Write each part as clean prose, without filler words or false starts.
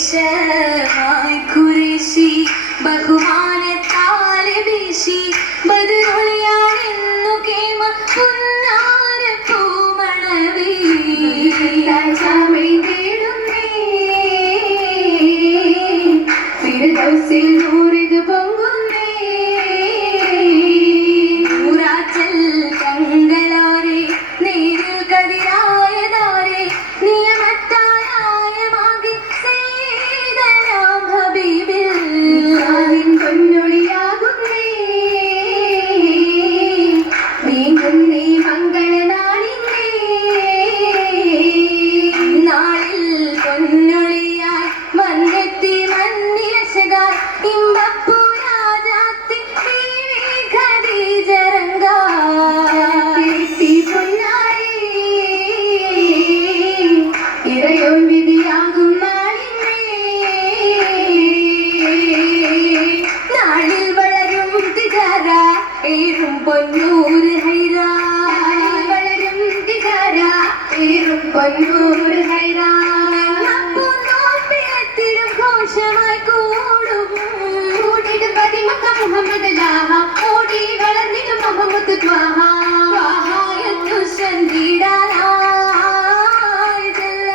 ദേശമായി കുരിശി ബഹുമാനത്താൽ വീശി ബദറൊളിയാണെന്നു കേമ പുന്നാര പൂമണവേ ഫിർദൗസിൽ നൂറിത് പൊങ്ങുന്നേ നൂറാച്ചൽ തങ്ങളോരെ നേരിൽ കതിരായതാരെ നിയമത്താരായമാകി സീതനാം ഹബീബിൽ പൊന്നൊളിയാകുന്നേ നീങ്ങുന്നേ മംഗളനാളിന്നേ നാളിൽ പൊന്നൊളിയായി വന്നെത്തി മന്നിലശകാർ ഇമ്പപ്പൂ രാജാത്തി ഖദീജറങ്കാത്തി പൊന്നായി ഇറയോൻ വിധിയാകും നാളിന്നേ നാളിൽ വളരും തിജാര ഏറും പൊന്നൂർ ഹൈറാ വളരും തിജാര ഏറും പൊന്നൂർ ഹൈറാ ഘോഷമായി കൂടും കൂടിടും പതിമക്ക മുഹമ്മദ് ലാഹ ഓടി വളർന്നിടും മുഹമ്മദ് ത്വാഹ ത്വാഹയെന്നു ചന്ദ്രിടാനായതല്ല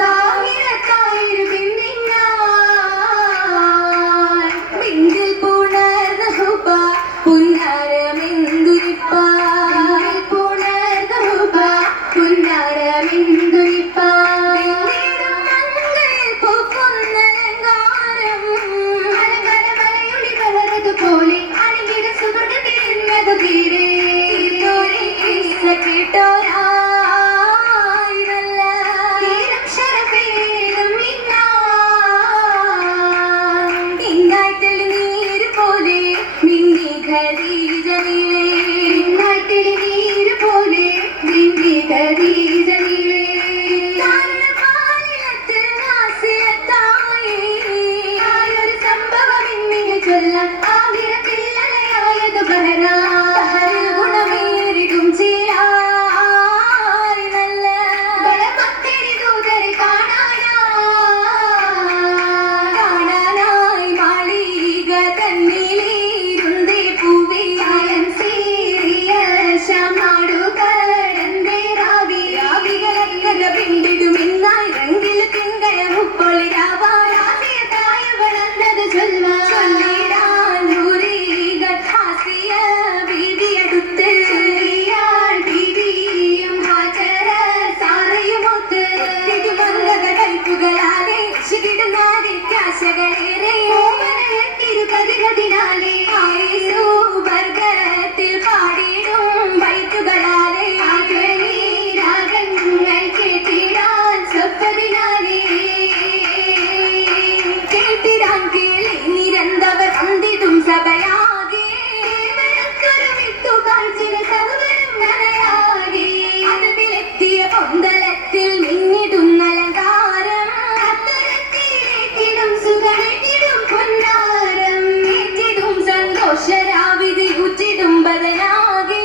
വാഹിരത്തായിരു ബിന്ദിങ്ങായി ബിന്ദിൽ പുണർന്ന ഹുബ പുന്നാരമെന്തുരിപ്പ പുണർന്ന ഹുബ പുന്നാരമെന്തുരിപ്പ പോലെ അണികിട സുവർഗത്തിൽ ഇന്നത് തീരെ കേട്ടോരായിരല്ല ശരപേരും ഇന്നായി തെളിനീര് പോലെ മിന്നി ഖദീജനിലേ ഇന്നായി തെളിനീര് പോലെ മിന്നി ഖദീജനിലേ സംഭവം ഇന്നിന് ചൊല്ലാൻ ആയിരത്തില്ലയായത് ബഹന ഗുണമേറിടും ചെയ്യായി നല്ല ബലഭക്തരി ദൂതരെ കാണാനായി മാളിക തന്നിലിരുന്നേ പൂവിയായൻ സീരിയ ശമാടു കടന്തേ രാവികളക്കല പിണ്ടിടും ഇന്നായി രംഗിൽ തിങ്കള മുപ്പൊളി രാവാരാതിയതായ വളർന്നത് ചൊല്ലിടാൻ നൂറികൾ ഹാസിയ ബീവിയടുത്ത് ചൊല്ലിയാൾ ബീവിയും ഹാജര സാറയുമൊത്ത് തിരുമംഗകൽപ്പുകളാലെ ശികിടുന്നാരിക്കാശകളേറെ തിരുകതിരതിനാലെ വർഗത്തിൽ പാടിയിടും വൈറ്റുകളാലെ രാഗങ്ങൾ കേട്ടിടാൻ സ്വപ്നതിനാലെ കേട്ടിടാൻ കേളി നിരന്തവർ അന്തിടും സഭയാകെ വിത്തു കാഴ്ചകൾ സർവരും നനയാകെ അതിലെത്തിയ പൊന്തലത്തിൽ മിന്നിടും അലങ്കാരം അത്തരത്തിലേറ്റിടും സുഖമേറ്റിടും പൊന്നാരം ഏറ്റിടും സന്തോഷരാവിധി ഉച്ചിടും ബദനാകെ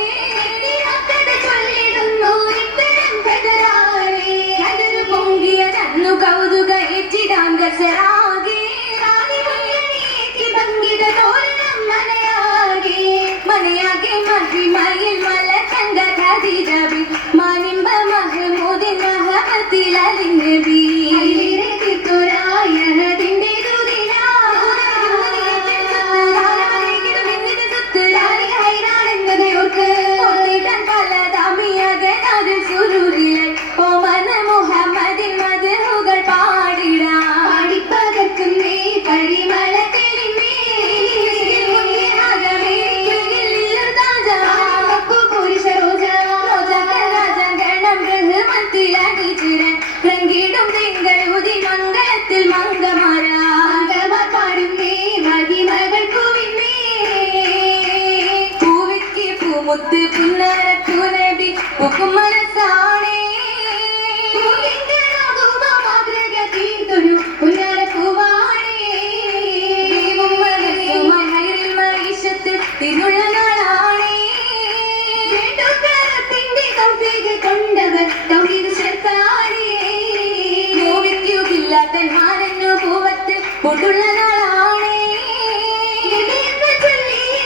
കൂട്ടുള്ള നാളാണേ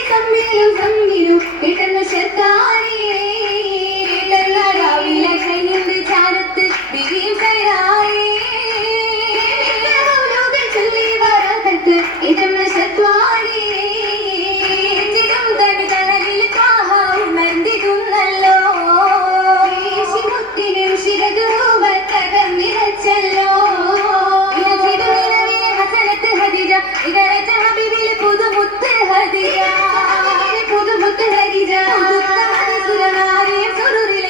തമ്മിലും തമ്മിലും കിട്ടുന്ന ശത്താനേ രാവിലെ കഴിഞ്ഞുണ്ട് ചാരത്ത് വിരിയും കയറായേ ചൊല്ലി വരകത്ത് ഇതമ്മ ശത്വാനേ തനി തണലിൽ കാഹാവും മന്ദിടുന്നല്ലോ മുത്തിനും ശിരദൂപത്തകർന്നിരച്ചല്ലോ ഹസനത്ത് ഹദിജ ഇതരച്ച ഹബീബിലെ പുതുമുത്ത് ഹദിജ പുതുമുത്ത് ഹദിജ സുരനാരിയ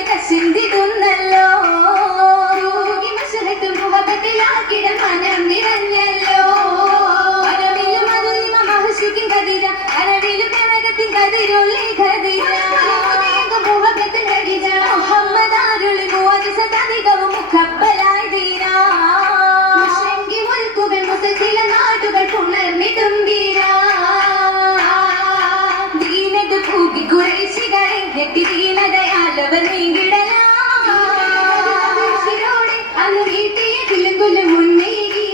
കശിന്തിടുന്നല്ലോ മശഹത്തും മുഹബത്തിലാക്കിട മനം നിറഞ്ഞല്ലോ അരവിലും മധുരിമ മഹശുക്കിൻ ഹദിജ അരവിലും കനകത്തിൻ കതിരുള്ളി ഹദിജ മുഹബത്ത് ഹദിജ മുഹമ്മദ് ആരുളി മുവദിസ തനികവും മുഖബ്ബലായി ദീനാ മുശങ്കി മുൽക്കുകൾ മുസസില നാടുകൾ പുണർന്നിടും വീരാ ദീനത് പൂകി കുറേശികളെ ഞെട്ടി ദീനതയാലവർ നീങ്ങിടലാ അന്ന് വീട്ടിയ കിലുങ്കുലും മുന്നേകി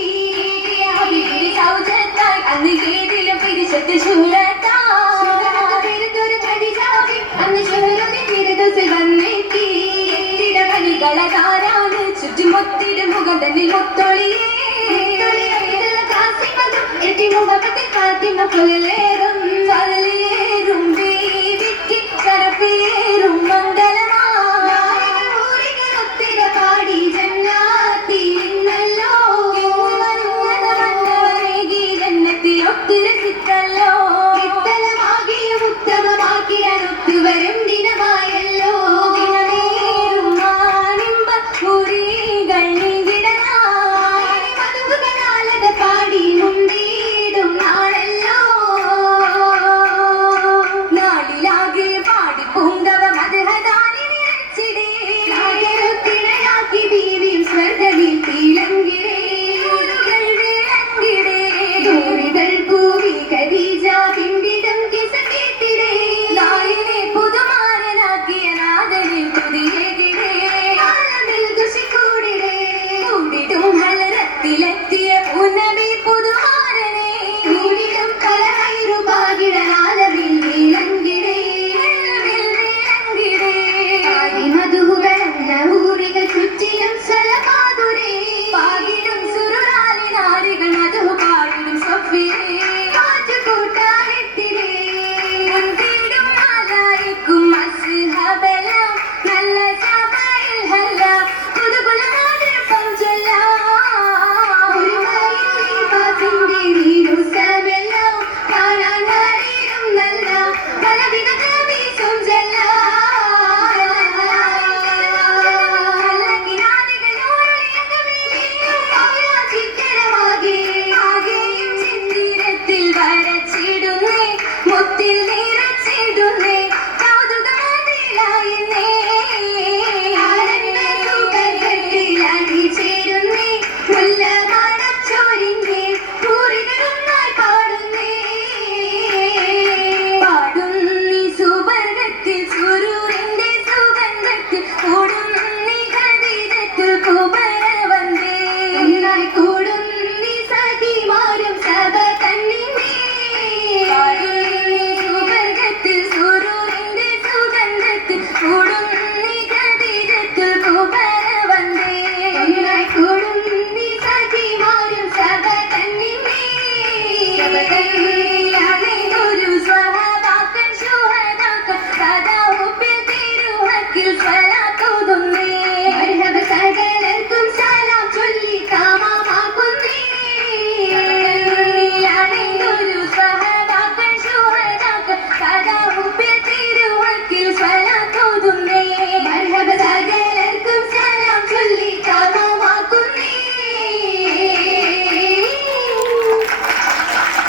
സൗജത്തായി അന്ന് ഏതിലും പിരിശത്ത് ശൂരത്താ പെരുത്തൊരു കടിജാവി അന്ന് ശൂരതി തിരുതുസിൽ വന്നെത്തി കളികളാരാണ് ചുറ്റുമൊത്തിരും മുഖം തന്നിൽ മുത്തൊളിയേ എത്തി മുഖത്തിൽ കാത്തിമ പുലേ